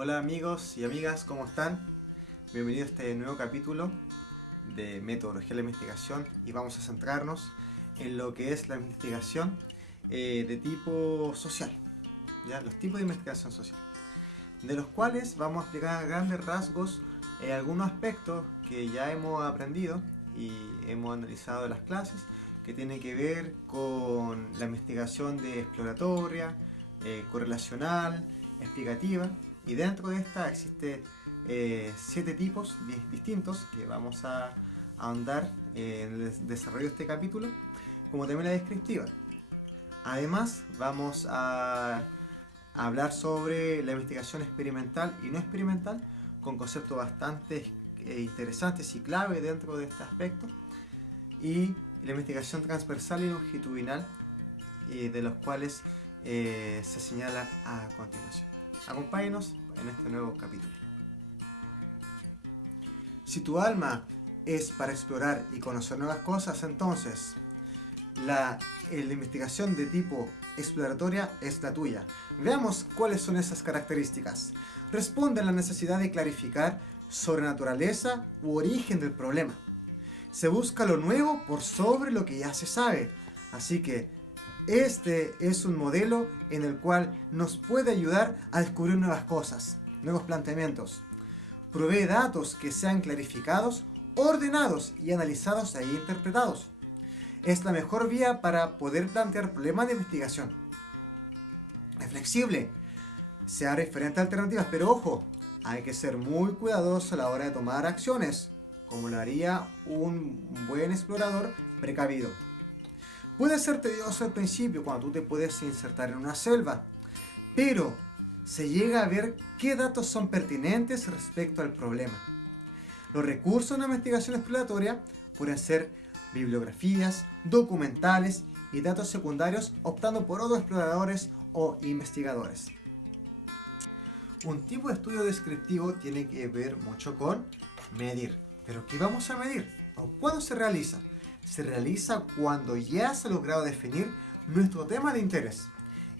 Hola amigos y amigas, ¿cómo están? Bienvenidos a este nuevo capítulo de Metodología de la Investigación y vamos a centrarnos en lo que es la investigación de tipo social, ¿ya? Los tipos de investigación social, de los cuales vamos a explicar a grandes rasgos algunos aspectos que ya hemos aprendido y hemos analizado en las clases, que tienen que ver con la investigación de exploratoria, correlacional, explicativa, y dentro de esta existe 7 tipos distintos que vamos a ahondar en el desarrollo de este capítulo, como también la descriptiva. Además vamos a hablar sobre la investigación experimental y no experimental, con conceptos bastante interesantes y clave dentro de este aspecto, y la investigación transversal y longitudinal, de los cuales se señala a continuación. Acompáñenos en este nuevo capítulo. Si tu alma es para explorar y conocer nuevas cosas, entonces la investigación de tipo exploratoria es la tuya. Veamos cuáles son esas características. Responde a la necesidad de clarificar sobre naturaleza u origen del problema. Se busca lo nuevo por sobre lo que ya se sabe. Así que este es un modelo en el cual nos puede ayudar a descubrir nuevas cosas, nuevos planteamientos. Provee datos que sean clarificados, ordenados y analizados e interpretados. Es la mejor vía para poder plantear problemas de investigación. Es flexible, sea referente a alternativas, pero ojo, hay que ser muy cuidadoso a la hora de tomar acciones, como lo haría un buen explorador precavido. Puede ser tedioso al principio cuando tú te puedes insertar en una selva, pero se llega a ver qué datos son pertinentes respecto al problema. Los recursos de una investigación exploratoria pueden ser bibliografías, documentales y datos secundarios, optando por otros exploradores o investigadores. Un tipo de estudio descriptivo tiene que ver mucho con medir. ¿Pero qué vamos a medir? ¿O cuándo se realiza? Se realiza cuando ya se ha logrado definir nuestro tema de interés.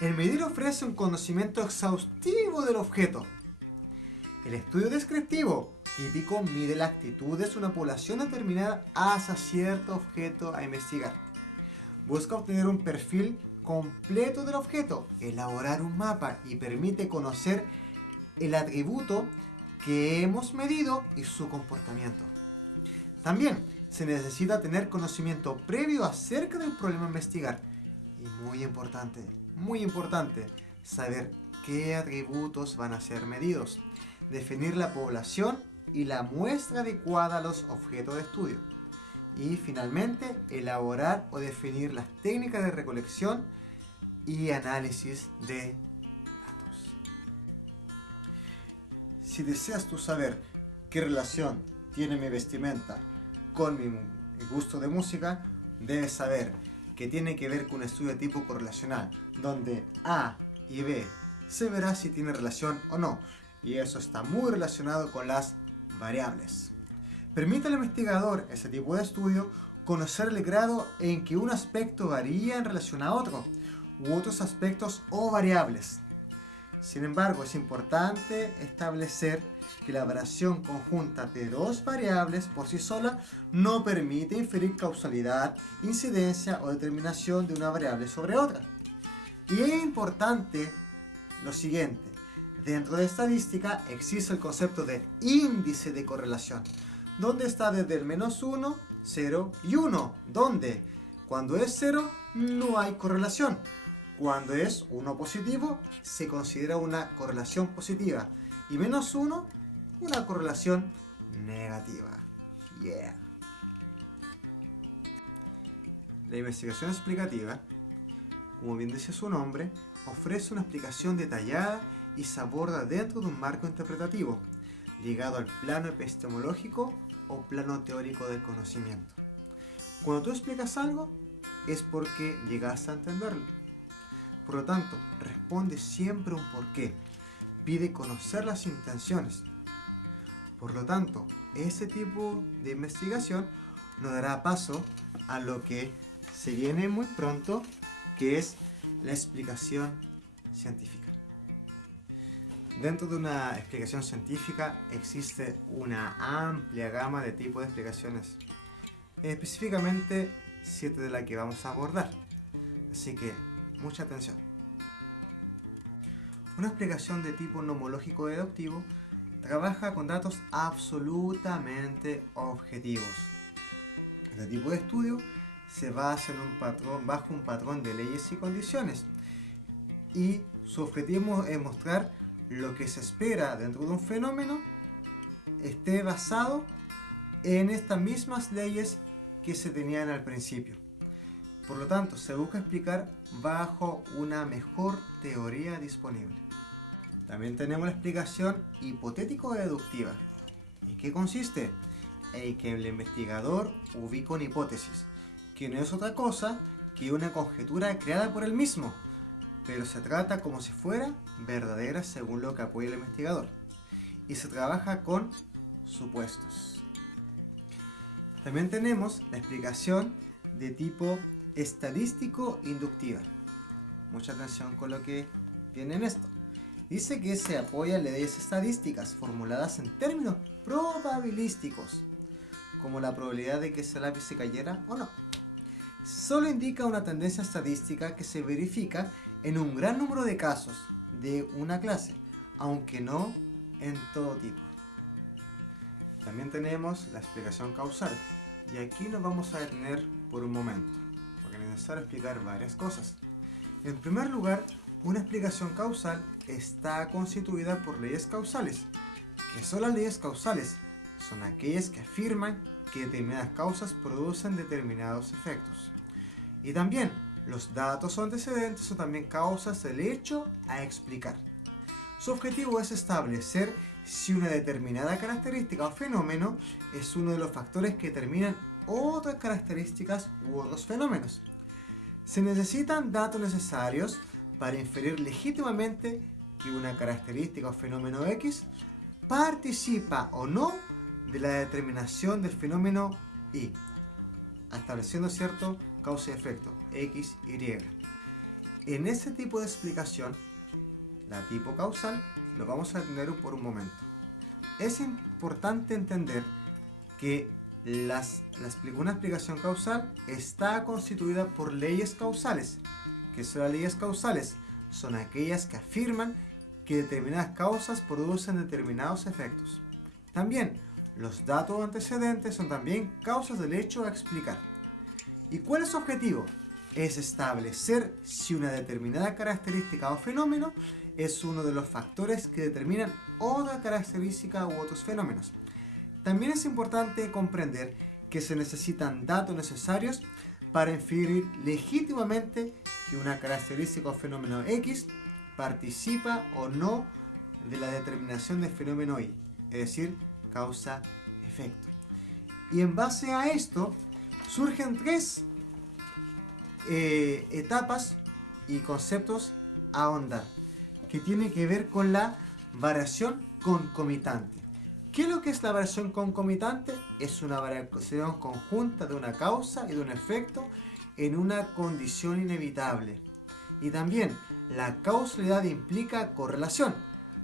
El medir ofrece un conocimiento exhaustivo del objeto. El estudio descriptivo típico mide la actitud de una población determinada hacia cierto objeto a investigar. Busca obtener un perfil completo del objeto, elaborar un mapa y permite conocer el atributo que hemos medido y su comportamiento. También se necesita tener conocimiento previo acerca del problema a investigar. Y muy importante, saber qué atributos van a ser medidos. Definir la población y la muestra adecuada a los objetos de estudio. Y finalmente, elaborar o definir las técnicas de recolección y análisis de datos. Si deseas tú saber qué relación tiene mi vestimenta con mi gusto de música, debes saber que tiene que ver con un estudio de tipo correlacional, donde A y B se verá si tiene relación o no, y eso está muy relacionado con las variables. Permite al investigador ese tipo de estudio conocer el grado en que un aspecto varía en relación a otro, u otros aspectos o variables. Sin embargo, es importante establecer que la variación conjunta de dos variables por sí sola no permite inferir causalidad, incidencia o determinación de una variable sobre otra. Y es importante lo siguiente: dentro de estadística existe el concepto de índice de correlación, donde está desde el -1, 0 y 1, donde cuando es 0 no hay correlación. Cuando es 1 positivo, se considera una correlación positiva. Y -1, una correlación negativa. Yeah. La investigación explicativa, como bien dice su nombre, ofrece una explicación detallada y se aborda dentro de un marco interpretativo, ligado al plano epistemológico o plano teórico del conocimiento. Cuando tú explicas algo, es porque llegaste a entenderlo. Por lo tanto, responde siempre un porqué. Pide conocer las intenciones. Por lo tanto, ese tipo de investigación nos dará paso a lo que se viene muy pronto, que es la explicación científica. Dentro de una explicación científica existe una amplia gama de tipos de explicaciones, específicamente 7 de las que vamos a abordar, así que mucha atención. Una explicación de tipo nomológico deductivo trabaja con datos absolutamente objetivos. Este tipo de estudio se basa bajo un patrón de leyes y condiciones, y su objetivo es mostrar lo que se espera dentro de un fenómeno esté basado en estas mismas leyes que se tenían al principio. Por lo tanto, se busca explicar bajo una mejor teoría disponible. También tenemos la explicación hipotético-deductiva. ¿En qué consiste? En que el investigador ubica una hipótesis, que no es otra cosa que una conjetura creada por él mismo, pero se trata como si fuera verdadera según lo que apoya el investigador, y se trabaja con supuestos. También tenemos la explicación de tipo estadístico-inductiva. Mucha atención con lo que viene en esto. Dice que se apoya en leyes estadísticas formuladas en términos probabilísticos, como la probabilidad de que ese lápiz se cayera o no. Solo indica una tendencia estadística que se verifica en un gran número de casos de una clase, aunque no en todo tipo. También tenemos la explicación causal, y aquí nos vamos a detener por un momento, porque es necesario explicar varias cosas. En primer lugar, una explicación causal está constituida por leyes causales. ¿Qué son las leyes causales? Son aquellas que afirman que determinadas causas producen determinados efectos. Y también los datos o antecedentes son también causas del hecho a explicar. Su objetivo es establecer si una determinada característica o fenómeno es uno de los factores que determinan otras características u otros fenómenos. Se necesitan datos necesarios para inferir legítimamente que una característica o fenómeno X participa o no de la determinación del fenómeno Y, estableciendo cierto causa y efecto, X, Y. En ese tipo de explicación, la tipo causal, lo vamos a tener por un momento. Es importante entender que una explicación causal está constituida por leyes causales. ¿Qué son las leyes causales? Son aquellas que afirman que determinadas causas producen determinados efectos. También, los datos antecedentes son también causas del hecho a explicar. ¿Y cuál es su objetivo? Es establecer si una determinada característica o fenómeno es uno de los factores que determinan otra característica u otros fenómenos. También es importante comprender que se necesitan datos necesarios para inferir legítimamente que una característica o fenómeno X participa o no de la determinación del fenómeno Y, es decir, causa-efecto. Y en base a esto surgen tres etapas y conceptos a ahondar, que tienen que ver con la variación concomitante. ¿Qué es lo que es la variación concomitante? Es una variación conjunta de una causa y de un efecto en una condición inevitable. Y también la causalidad implica correlación,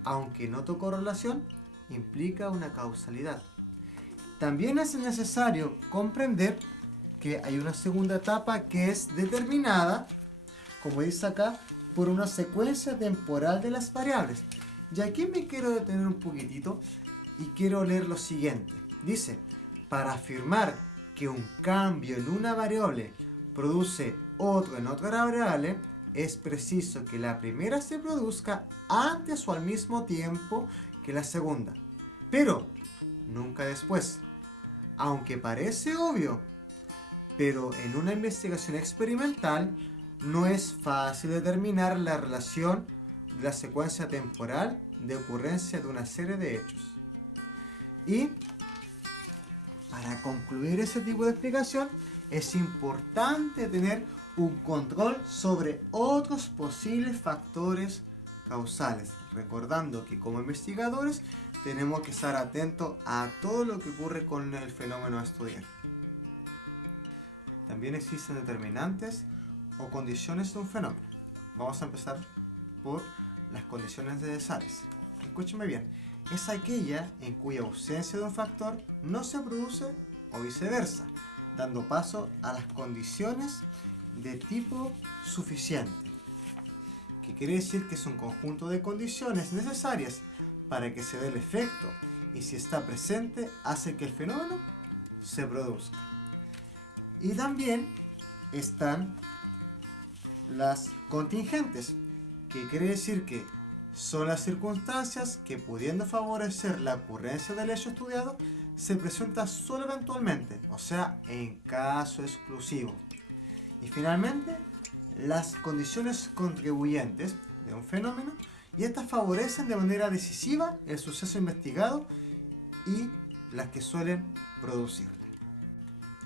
aunque no toda correlación implica una causalidad. También es necesario comprender que hay una segunda etapa que es determinada, como dice acá, por una secuencia temporal de las variables. Y aquí me quiero detener un poquitito y quiero leer lo siguiente. Dice, para afirmar que un cambio en una variable produce otro en otra variable, es preciso que la primera se produzca antes o al mismo tiempo que la segunda, pero nunca después. Aunque parece obvio, pero en una investigación experimental no es fácil determinar la relación de la secuencia temporal de ocurrencia de una serie de hechos. Y para concluir ese tipo de explicación, es importante tener un control sobre otros posibles factores causales, recordando que como investigadores tenemos que estar atentos a todo lo que ocurre con el fenómeno a estudiar. También existen determinantes o condiciones de un fenómeno. Vamos a empezar por las condiciones necesarias. escúcheme bien, es aquella en cuya ausencia de un factor no se produce o viceversa, dando paso a las condiciones de tipo suficiente, que quiere decir que es un conjunto de condiciones necesarias para que se dé el efecto, y si está presente hace que el fenómeno se produzca. Y también están las contingentes, que quiere decir que son las circunstancias que, pudiendo favorecer la ocurrencia del hecho estudiado, se presenta solo eventualmente, o sea, en caso exclusivo. Y finalmente, las condiciones contribuyentes de un fenómeno, y estas favorecen de manera decisiva el suceso investigado y las que suelen producirlo.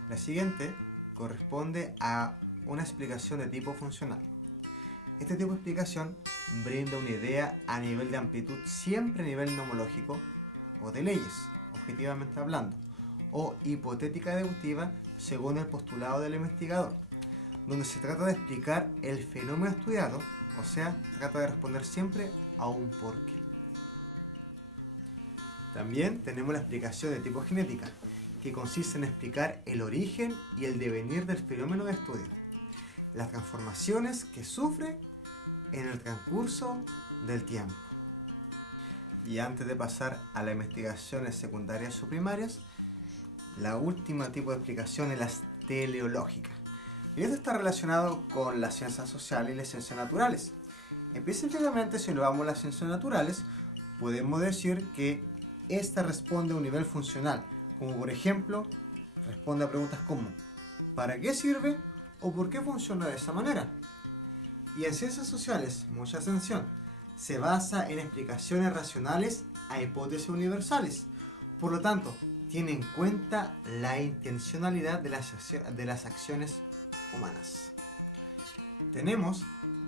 La siguiente corresponde a una explicación de tipo funcional. Este tipo de explicación brinda una idea a nivel de amplitud, siempre a nivel nomológico o de leyes, objetivamente hablando, o hipotética deductiva según el postulado del investigador, donde se trata de explicar el fenómeno estudiado, o sea, trata de responder siempre a un porqué. También tenemos la explicación de tipo genética, que consiste en explicar el origen y el devenir del fenómeno de estudio, las transformaciones que sufre en el transcurso del tiempo. Y antes de pasar a las investigaciones secundarias o primarias, la última tipo de explicación es la teleológica. Y esto está relacionado con las ciencias sociales y las ciencias naturales. Específicamente, si lo vamos a las ciencias naturales, podemos decir que esta responde a un nivel funcional, como por ejemplo, responde a preguntas como ¿para qué sirve o por qué funciona de esa manera? Y en ciencias sociales, mucha atención, se basa en explicaciones racionales a hipótesis universales. Por lo tanto, tiene en cuenta la intencionalidad de las acciones humanas. Tenemos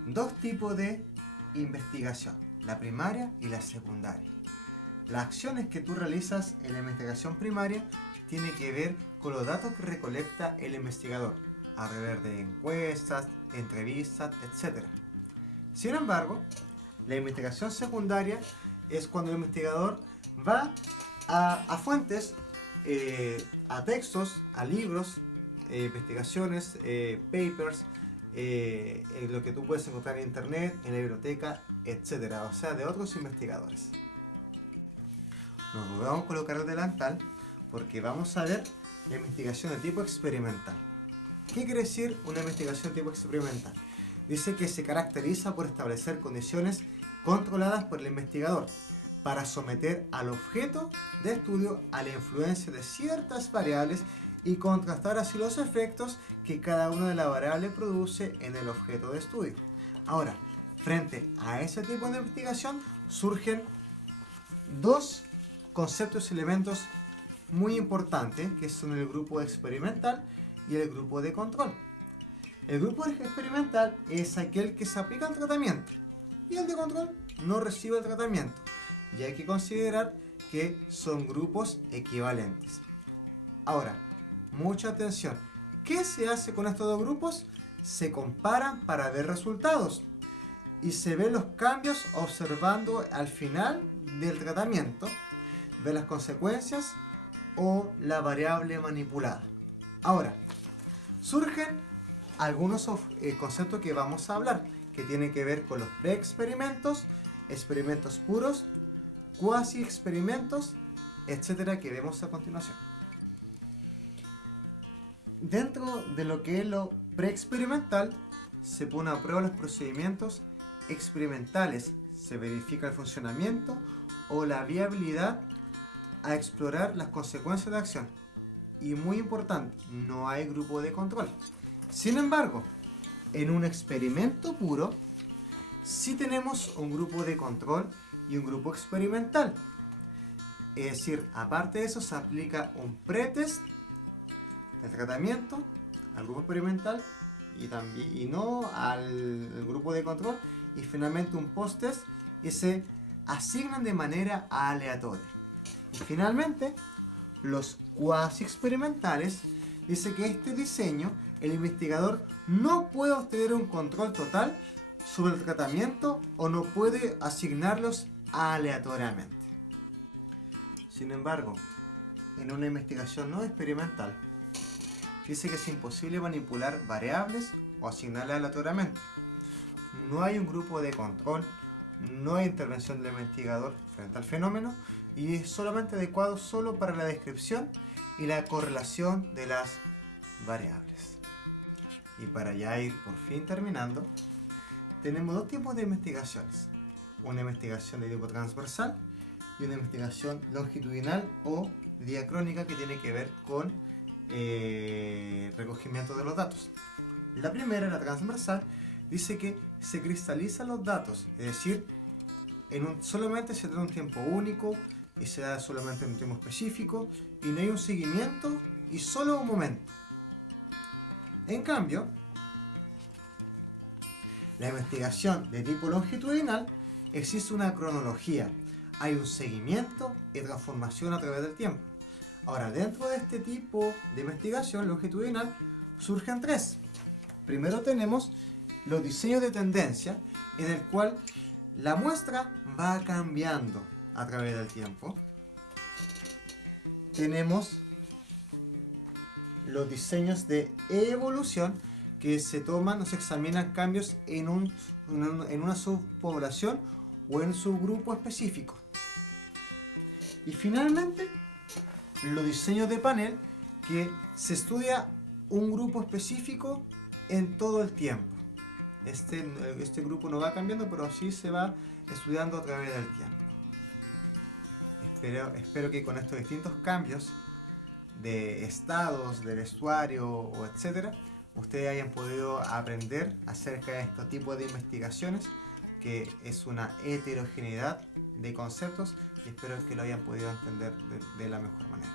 dos tipos de investigación, la primaria y la secundaria. Las acciones que tú realizas en la investigación primaria tienen que ver con los datos que recolecta el investigador, a través de encuestas, entrevistas, etc. Sin embargo, la investigación secundaria es cuando el investigador va a fuentes, a textos, a libros, investigaciones, papers, lo que tú puedes encontrar en internet, en la biblioteca, etc. O sea, de otros investigadores. Nos vamos a colocar el delantal porque vamos a ver la investigación de tipo experimental. ¿Qué quiere decir una investigación de tipo experimental? Dice que se caracteriza por establecer condiciones controladas por el investigador para someter al objeto de estudio a la influencia de ciertas variables y contrastar así los efectos que cada una de las variables produce en el objeto de estudio. Ahora, frente a ese tipo de investigación surgen dos conceptos y elementos muy importantes, que son el grupo experimental y el grupo de control. El grupo experimental es aquel que se aplica al tratamiento y el de control no recibe el tratamiento, y hay que considerar que son grupos equivalentes. Ahora, mucha atención. ¿Qué se hace con estos dos grupos? Se comparan para ver resultados y se ven los cambios observando al final del tratamiento, ver las consecuencias o la variable manipulada. Ahora, surgen algunos conceptos que vamos a hablar, que tienen que ver con los preexperimentos, experimentos puros, cuasi experimentos, etcétera, que vemos a continuación. Dentro de lo que es lo preexperimental, se pone a prueba los procedimientos experimentales, se verifica el funcionamiento o la viabilidad a explorar las consecuencias de la acción. Y muy importante, no hay grupo de control. Sin embargo, en un experimento puro, sí tenemos un grupo de control y un grupo experimental. Es decir, aparte de eso, se aplica un pretest del tratamiento al grupo experimental y no al grupo de control, y finalmente un post-test, y se asignan de manera aleatoria. Y finalmente, los cuasi experimentales dice que este diseño el investigador no puede obtener un control total sobre el tratamiento o no puede asignarlos aleatoriamente. Sin embargo, en una investigación no experimental, dice que es imposible manipular variables o asignarlas aleatoriamente. No hay un grupo de control, no hay intervención del investigador frente al fenómeno y es solamente adecuado solo para la descripción y la correlación de las variables. Y para ya ir por fin terminando, tenemos dos tipos de investigaciones. Una investigación de tipo transversal y una investigación longitudinal o diacrónica que tiene que ver con recogimiento de los datos. La primera, la transversal, dice que se cristalizan los datos, es decir, solamente se da un tiempo único y se da solamente en un tiempo específico y no hay un seguimiento y solo un momento. En cambio, la investigación de tipo longitudinal existe una cronología, hay un seguimiento y transformación a través del tiempo. Ahora, dentro de este tipo de investigación longitudinal surgen tres. Primero tenemos los diseños de tendencia, en el cual la muestra va cambiando a través del tiempo. Tenemos los diseños de evolución, que se toman o se examinan cambios en una subpoblación o en un subgrupo específico. Y finalmente, los diseños de panel, que se estudia un grupo específico en todo el tiempo. Este grupo no va cambiando, pero sí se va estudiando a través del tiempo. Espero que con estos distintos cambios de estados, de vestuario o etcétera, ustedes hayan podido aprender acerca de este tipo de investigaciones, que es una heterogeneidad de conceptos, y espero que lo hayan podido entender de la mejor manera.